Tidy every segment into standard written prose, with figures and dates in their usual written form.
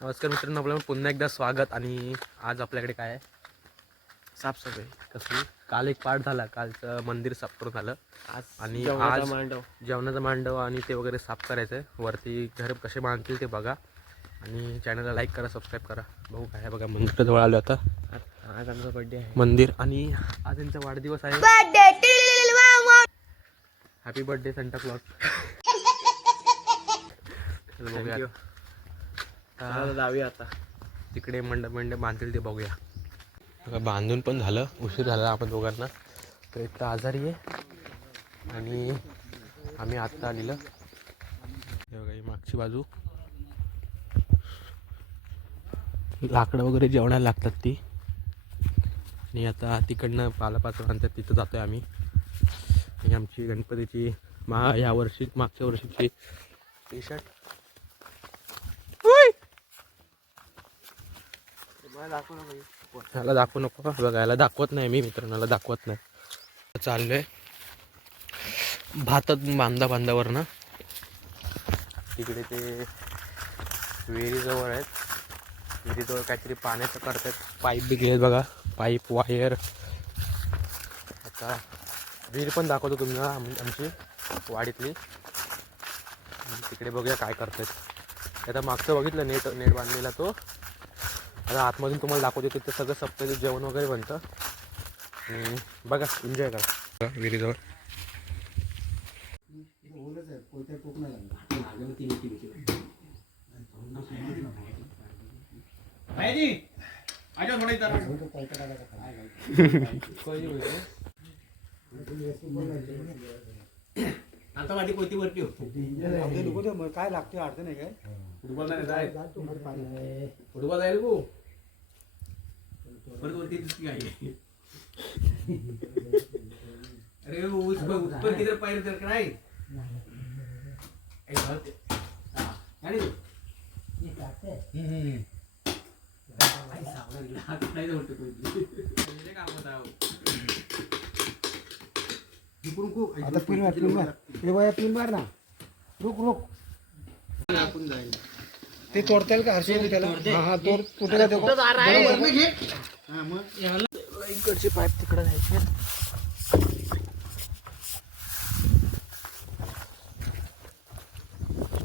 नमस्कार मित्रांनो, आपल्याला पुन्हा एकदा स्वागत. आणि आज आपल्याकडे काय आहे? साफसफाई. कसली? काल एक पाठ झाला, कालचं मंदिर साफ करून आलं आणि आज जेवणाचा मांडव आणि ते वगैरे साफ करायचं आहे. वरती घर कसे बांधतील ते बघा आणि चॅनलला लाईक करा, सबस्क्राईब करा. बघू काय आहे बघा. मंदिराजवळ आलो आता. आज आमचा बर्थडे आहे. मंदिर आणि आज त्यांचा वाढदिवस आहे. Happy birthday Santa Claus. जाऊया आता तिकडे मंडप बांधतील ते बघूया. बांधून पण झालं, उशीर झाला आपण दोघांना. तर एक तर आजारी आहे आणि आम्ही आत्ता आलेलं. हे बघा, ही मागची बाजू लाकडं वगैरे जेवणाला लागतात ती. आणि आता तिकडनं पालापाचोळा आणतात, तिथं जातोय आम्ही. ही आमची गणपतीची मागच्या वर्षीची टी शर्ट. ह्याला दाखवू नको बघा, याला दाखवत नाही मी मित्रांना, दाखवत नाही. चाललोय भातात बांधावर ना, तिकडे ते विहिरीजवळ आहेत. विहिरीजवळ काहीतरी पाण्याचं करतात. पाईप बी घेत बघा, पाईप वायर. आता विहीर पण दाखवतो तुम्हाला आमची वाडीतली. तिकडे बघूया काय करतात. आता मागचं बघितलं नेट बांधलेला तो. आता आतमधून तुम्हाला दाखवतो, तिथे सगळं सप्ताही जेवण वगैरे बनतं. आणि बघा, एन्जॉय करा विहिरीजवळ. आता माझी कोणती वरती होतो काय लागते अडचण आहे काय? फुटबॉल नाही फुटबॉल जाईल गो परत वरती काय. अरे ऊपर किधर पैर तर काय आता पिन मार ना. रुक ते तोडता येईल का हर्षी त्याला? हा तोड कुठे इकडचे पाईप तिकडे जायचे.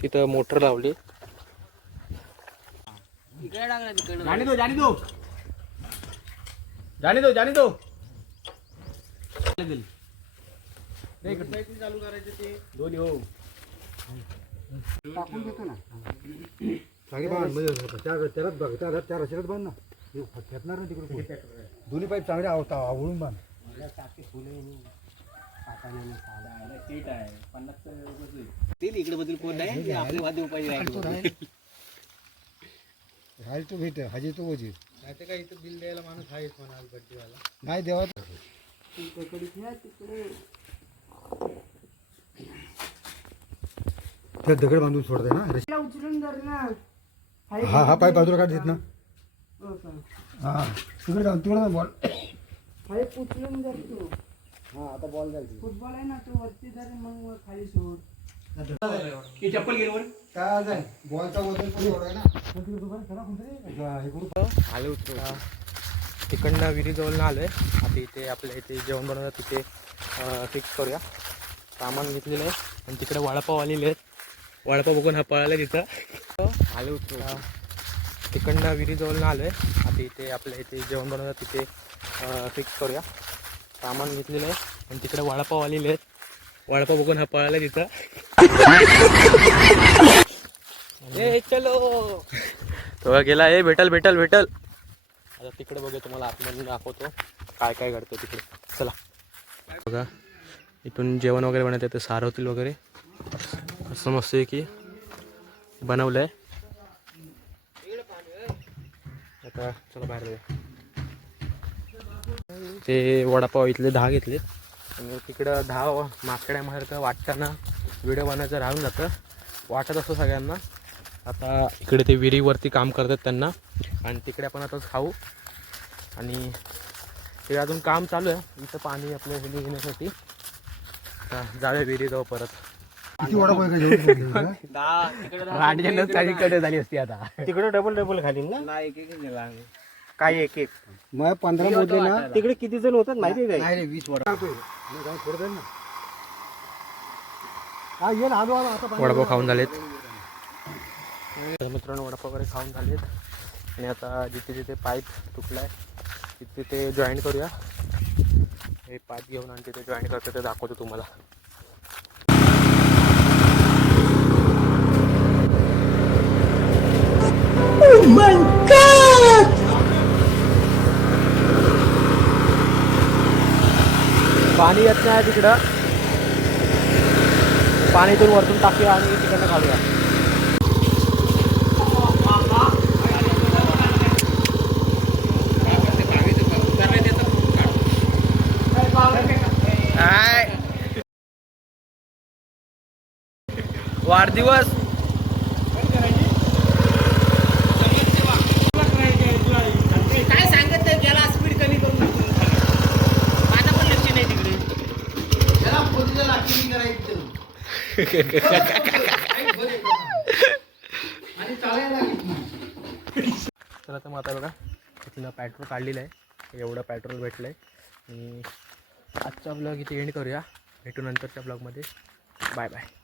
तिथं मोटर लावली. जाणी दो चालू करायचे ते दोन्ही हो टाकून देतो ना. त्यालाच बघ, त्या रशिलाच बांध ना. फेकणार ना तिकडे. दोन्ही पाईप चांगले आवळून बांध. इकडे बद्दल कोण नाही आपले वाद्य उपाय हाय तो भेट हाजी तो वजी नाही काय इथं बिल द्यायला माणूस आहेच म्हणाल बड्डेवाला. नाही देवा त्या दगड बांधून सोडते ना. उचलून धर ना. हा पाईप बाजूला काढ देत ना. हा तिकडे जाऊन बॉल पाईप उचलून धर तू. हा आता बॉल जायची. फुटबॉल आहे ना, तो वरती धर मग वर खाली सोड. चप्पल गेलो काय जाय बॉलचा वजन पण एवढा आहे ना. आले उतरू. तिकडनं विहिरीजवळ आलोय. आता इथे आपल्या इथे जेवण बनवतात, तिथे फिक्स करूया. सामान घेतलेलं आहे आणि तिकडे वडापाव आलेले आहेत. वडापाव बघून हा पळाला तिथं. आले उतरू. तिकडनं विहिरीजवळ आलोय. आता इथे आपल्या इथे जेवण बनवतात, तिथे फिक्स करूया. सामान घेतलेलं आहे आणि तिकडे वडापाव आलेले आहेत. वडापाव बघून हा पळाला तिथं. ए चलो तो गेला. भेटल. आता तिकडे बघूया, तुम्हाला आतमध्ये दाखवतो काय काय घडतं तिकडे. चला बघा, इथून जेवण वगैरे बनवते ते सारवतील वगैरे. असं मस्त आहे की बनवलं आहे. आता चला बाहेर जाऊया. ते वडापाव इथले 10 घेतले आणि तिकडं 10 मागच्या टायमासारखं वाटताना व्हिडिओ बनवायचं राहून जातं. वाटत असतो सगळ्यांना. आता इकडे ते विहिरीवरती काम करतात त्यांना आणि तिकडे आपण आता खाऊ. आणि ते अजून काम चालू आहे. इथं पाणी आपलं हे घेण्यासाठी. आता जाऊया विहिरीजवळ परत. किती वडापाव का जेवण तिकडे झाली असती आता. तिकडे डबल खाली ना नाही एक एक नेला आम्ही. काय एक एक मग 15 मोजले ना तिकडे किती जण होतात माहिती आहे नाही रे 20 वडा थोडं दे ना हा ये ना आलो आता पाणी. वडापाव खाऊन झालेत. तर मित्रांनो वडापाव वगैरे खाऊन झालेत आणि आता जिथे जिथे पाईप तुटलाय तिथे ते जॉईन करूया. हे पाईप घेऊन आणि तिथे जॉईन करतो ते दाखवतो तुम्हाला. पाणी येत नाही तिकडं. पाणी इथून वरतून टाकूया आणि तिकडनं काढूया. वाढदिवस काय सांगत नाही त्याला स्पीड कमी करून माझा पण लक्ष नाही तिकडे त्याला पोलीसला लागते करायचं आणि चालायला चला तर मग आता बघा तिथलं पेट्रोल काढलेलं आहे. एवढं पेट्रोल भेटलं आहे आणि आजचा ब्लॉग इथे एंड करूया. भेटू नंतरच्या ब्लॉगमध्ये. Bye bye.